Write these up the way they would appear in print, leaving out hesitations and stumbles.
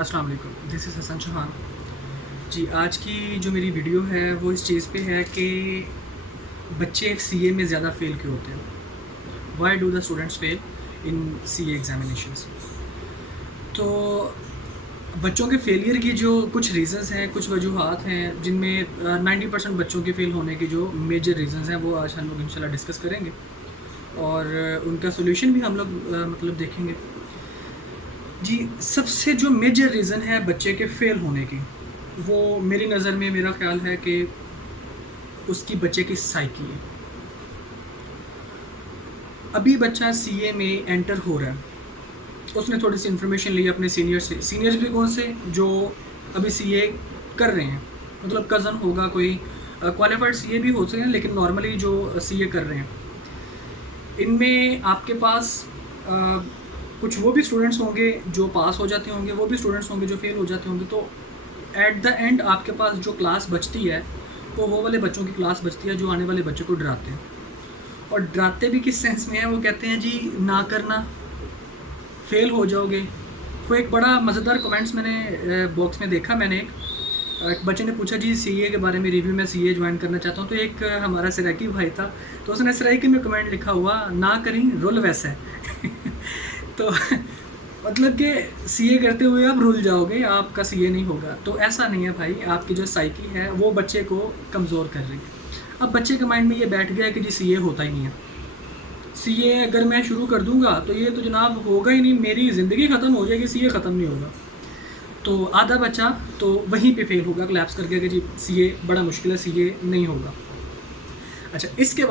अस्सलाम वालेकुम, this is Hasan Chauhan. जी, आज की जो मेरी वीडियो है वो इस चीज़ पे है कि बच्चे सीए में ज़्यादा फ़ेल क्यों होते हैं। Why do the students fail in CA examinations. तो बच्चों के फेलियर की जो कुछ रीज़न्स हैं, कुछ वजूहात हैं जिनमें 90% बच्चों के फ़ेल होने के जो मेजर रीज़न्स हैं वो आज हम लोग इंशाल्लाह डिस्कस करेंगे और उनका सॉल्यूशन भी हम लोग मतलब देखेंगे। जी, सबसे जो मेजर रीज़न है बच्चे के फ़ेल होने की, वो मेरी नज़र में मेरा ख़्याल है कि उसकी बच्चे की साइकी है। अभी बच्चा सीए में एंटर हो रहा है, उसने थोड़ी-सी इन्फॉर्मेशन ली अपने सीनियर से। सीनियर्स भी कौन से? जो अभी सीए कर रहे हैं, मतलब कज़न होगा कोई, क्वालिफ़ाइड सीए भी होते हैं लेकिन नॉर्मली जो सीए कर रहे हैं। इनमें आपके पास कुछ वो भी स्टूडेंट्स होंगे जो पास हो जाते होंगे, वो भी स्टूडेंट्स होंगे जो फ़ेल हो जाते होंगे। तो एट द एंड आपके पास जो क्लास बचती है वो वाले बच्चों की क्लास बचती है जो आने वाले बच्चों को डराते हैं। और डराते भी किस सेंस में है, वो कहते हैं जी ना करना, फ़ेल हो जाओगे। तो एक बड़ा मज़ेदार कमेंट्स मैंने बॉक्स में देखा। मैंने एक बच्चे ने पूछा जी सीए के बारे में रिव्यू, मैं सीए ज्वाइन करना चाहता हूँ। तो एक हमारा सराइकी भाई था, तो उसने सराइकी में कमेंट लिखा हुआ, ना करी रुल वैसा है। तो मतलब कि सीए करते हुए आप रुल जाओगे, आपका सीए नहीं होगा। तो ऐसा नहीं है भाई, आपकी जो साइकी है वो बच्चे को कमज़ोर कर रही है। अब बच्चे के माइंड में ये बैठ गया है कि जी सीए होता ही नहीं है। सीए अगर मैं शुरू कर दूंगा तो ये तो जनाब होगा ही नहीं, मेरी ज़िंदगी ख़त्म हो जाएगी, सीए ख़त्म नहीं होगा। तो आधा बच्चा तो वहीं पे फेल होगा क्लैप्स करके कि जी सीए बड़ा मुश्किल है, सीए नहीं होगा। अच्छा, इसके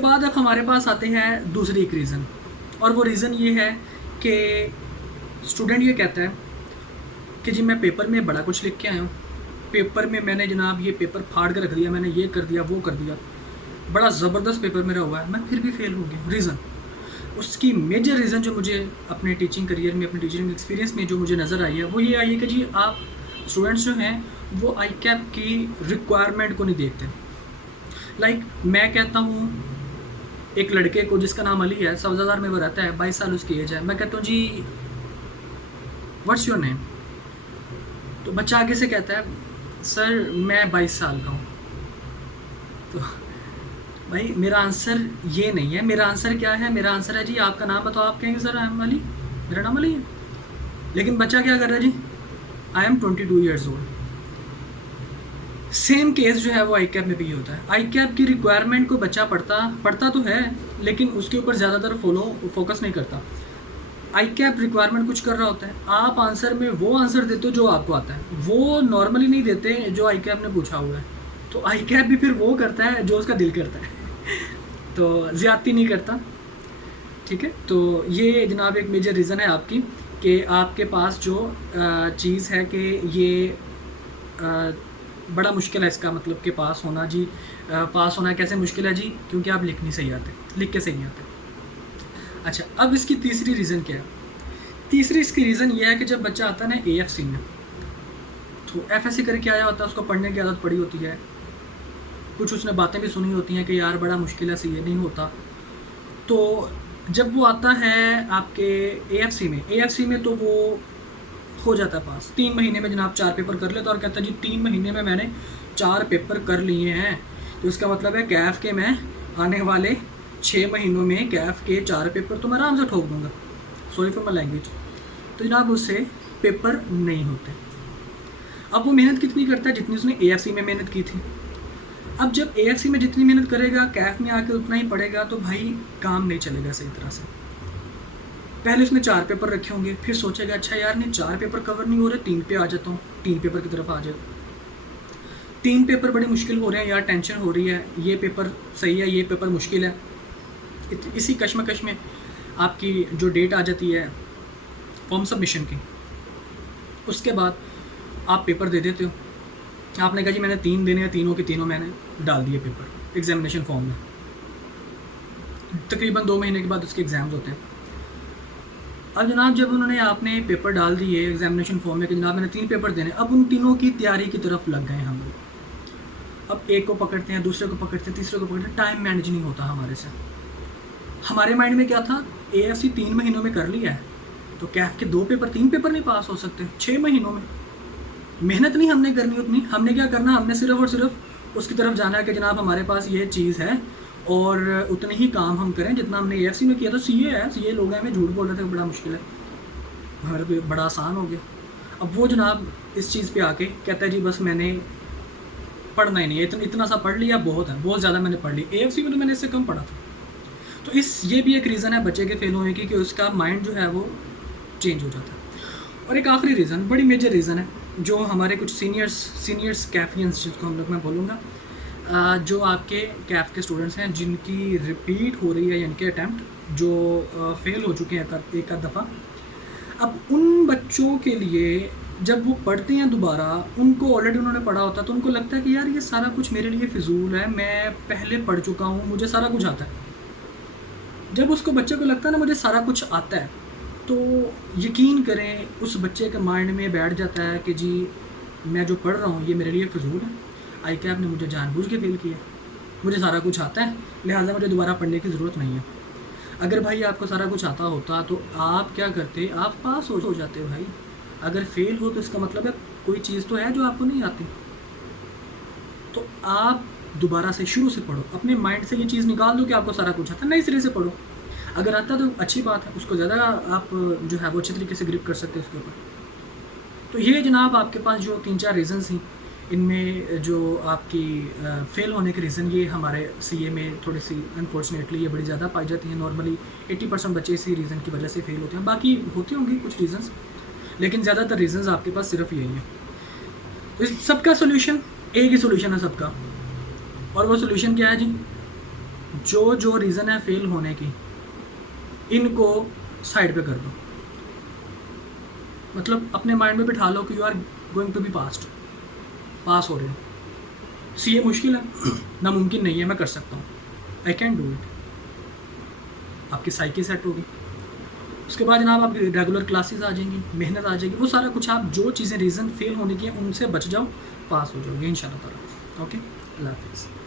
बाद अब हमारे पास आते हैं दूसरी एक रीज़न, और वो रीज़न ये है कि स्टूडेंट ये कहता है कि जी मैं पेपर में बड़ा कुछ लिख के आया हूँ, पेपर में मैंने जनाब ये पेपर फाड़ के रख दिया, मैंने ये कर दिया वो कर दिया, बड़ा ज़बरदस्त पेपर मेरा हुआ है, मैं फिर भी फेल हो गया। रीज़न, उसकी मेजर रीज़न जो मुझे अपने टीचिंग करियर में, अपने टीचिंग एक्सपीरियंस में जो मुझे नज़र आई है वो ये आई है कि जी आप स्टूडेंट्स जो हैं वो आई कैप की रिक्वायरमेंट को नहीं देखते। लाइक मैं कहता हूँ एक लड़के को जिसका नाम अली है, सब्ज़ादार में वो रहता है, 22 साल उसकी एज है, मैं कहता हूँ जी व्हाट्स योर नेम, तो बच्चा आगे से कहता है सर मैं 22 साल का हूँ। तो भाई मेरा आंसर ये नहीं है, मेरा आंसर क्या है, मेरा आंसर है जी आपका नाम बताओ। आप कहेंगे सर आई एम अली, मेरा नाम अली है। लेकिन बच्चा क्या कर रहा है जी, I am 22 years old. Same case जो है वो आई कैप में भी होता है। आई कैप की रिक्वायरमेंट को बच्चा पढ़ता तो है लेकिन उसके ऊपर ज़्यादातर फोकस नहीं करता। आई कैप रिक्वायरमेंट कुछ कर रहा होता है, आप आंसर में वो आंसर देते हो जो आपको आता है, वो नॉर्मली नहीं देते जो आई कैप ने पूछा हुआ है। तो आई कैप भी फिर वो करता है जो उसका दिल करता है। तो ज़्यादती नहीं करता। ठीक है, तो ये जनाब एक मेजर रीज़न है आपकी कि आपके पास जो चीज़ है कि ये बड़ा मुश्किल है इसका मतलब कि पास होना जी। पास होना कैसे मुश्किल है जी, क्योंकि आप लिख नहीं सही आते, लिख के सही नहीं आते। अच्छा, अब इसकी तीसरी रीज़न क्या है? तीसरी इसकी रीज़न ये है कि जब बच्चा आता है ना एएफसी में, तो एफएससी करके आया होता है, उसको पढ़ने की आदत पड़ी होती है, कुछ उसने बातें भी सुनी होती हैं कि यार बड़ा मुश्किल है, सीए नहीं होता। तो जब वो आता है आपके एएफसी में तो वो हो जाता है पास। 3 महीने में जनाब 4 पेपर कर लेता और कहता है जी 3 महीने में मैंने 4 पेपर कर लिए हैं। तो इसका मतलब है कैफ के मैं आने वाले 6 महीनों में कैफ के 4 पेपर तो मैं आराम से ठोक दूँगा, सॉरी फॉर माई लैंग्वेज। तो जनाब उससे पेपर नहीं होते। अब वो मेहनत कितनी करता है, जितनी उसने एएफसी में मेहनत की थी। अब जब एएफसी में जितनी मेहनत करेगा कैफ में आकर उतना ही पढ़ेगा, तो भाई काम नहीं चलेगा सही तरह से। पहले उसने 4 पेपर रखे होंगे, फिर सोचेगा अच्छा यार नहीं 4 पेपर कवर नहीं हो रहे, 3 पे आ जाता हूँ, 3 पेपर की तरफ आ जाए। 3 पेपर बड़ी मुश्किल हो रहे हैं यार, टेंशन हो रही है, ये पेपर सही है, ये पेपर मुश्किल है। इसी कश्मकश में आपकी जो डेट आ जाती है फॉर्म सबमिशन की, उसके बाद आप पेपर दे देते हो। आपने कहा जी मैंने 3 देने हैं, तीनों के तीनों मैंने डाल दिए पेपर एग्जामिनेशन फॉर्म में। तकरीबन 2 महीने के बाद उसके एग्ज़ाम्स होते हैं। अब जनाब जब उन्होंने आपने पेपर डाल दिए एग्जामिनेशन फॉर्म में कि जनाब मैंने 3 पेपर देने, अब उन तीनों की तैयारी की तरफ लग गए हम लोग। अब एक को पकड़ते हैं, दूसरे को पकड़ते हैं, तीसरे को पकड़ते हैं, टाइम मैनेज नहीं होता हमारे से। हमारे माइंड में क्या था, एएफसी 3 महीनों में कर लिया है तो कैफ के 2 पेपर 3 पेपर नहीं पास हो सकते 6 महीनों में? मेहनत नहीं हमने करनी उतनी, हमने क्या करना, हमने सिर्फ और सिर्फ उसकी तरफ जाना है कि जनाब हमारे पास ये चीज़ है और उतने ही काम हम करें जितना हमने AFC में किया। तो CA है, CA लोग हैं, हमें झूठ बोल रहे थे बड़ा मुश्किल है, हमारे पे बड़ा आसान हो गया। अब वो जनाब इस चीज़ पे आके कहता है जी बस मैंने पढ़ना ही नहीं है, इतना सा पढ़ लिया बहुत है, बहुत ज़्यादा मैंने पढ़ लिया। AFC में तो मैंने इससे कम पढ़ा था। तो ये भी एक रीज़न है बच्चे के फेल होने की कि उसका माइंड जो है वो चेंज हो जाता है। और एक आखिरी रीज़न, बड़ी मेजर रीज़न है, जो हमारे कुछ सीनियर्स कैफियंस जिसको हम लोग मैं बोलूँगा, जो आपके कैफ के स्टूडेंट्स हैं जिनकी रिपीट हो रही है, यानी कि अटैम्प्ट जो फेल हो चुके हैं एक आध दफ़ा। अब उन बच्चों के लिए जब वो पढ़ते हैं दोबारा, उनको ऑलरेडी उन्होंने पढ़ा होता है तो उनको लगता है कि यार ये सारा कुछ मेरे लिए फ़िजूल है, मैं पहले पढ़ चुका हूँ, मुझे सारा कुछ आता है। जब उसको बच्चे को लगता है ना मुझे सारा कुछ आता है, तो यकीन करें उस बच्चे के माइंड में बैठ जाता है कि जी मैं जो पढ़ रहा हूँ ये मेरे लिए फ़िजूल है, आई कैप ने मुझे जानबूझ के फेल किया, मुझे सारा कुछ आता है, लिहाजा मुझे दोबारा पढ़ने की ज़रूरत नहीं है। अगर भाई आपको सारा कुछ आता होता तो आप क्या करते, आप पास हो जाते भाई। अगर फेल हो तो इसका मतलब है कोई चीज़ तो है जो आपको नहीं आती। तो आप दोबारा से शुरू से पढ़ो, अपने माइंड से ये चीज़ निकाल दो कि आपको सारा कुछ आता है, नए सिरे से पढ़ो। अगर आता तो अच्छी बात है, उसको ज़्यादा आप जो है वो अच्छे तरीके से ग्रिप कर सकते हैं उसके ऊपर। तो ये जनाब आपके पास जो 3-4 रीज़न्स हैं, इनमें जो आपकी फेल होने के रीज़न ये हमारे CA में थोड़ी सी अनफॉर्चुनेटली ये बड़ी ज़्यादा पाई जाती हैं। नॉर्मली 80% बच्चे इसी रीज़न की वजह से फेल होते हैं, बाकी होते होंगे कुछ रीज़न्स, लेकिन ज़्यादातर रीज़न्स आपके पास सिर्फ यही है। तो इस सबका सोल्यूशन एक ही सोल्यूशन है सबका, और वो सोल्यूशन क्या है जी, जो रीज़न है फेल होने की इनको साइड पे कर दो। मतलब अपने माइंड में बिठा लो कि you are going to be pass हो रहे हो। CA मुश्किल है, नामुमकिन नहीं है, मैं कर सकता हूँ, आई कैन डू इट। आपकी साइकी सेट होगी, उसके बाद जनाब आप रेगुलर क्लासेस आ जाएंगी, मेहनत आ जाएगी, वो सारा कुछ आप जो चीज़ें रीज़न फेल होने की हैं उनसे बच जाओ, पास हो जाओगे इंशाल्लाह ताला। ओके, अल्लाह हाफिज़।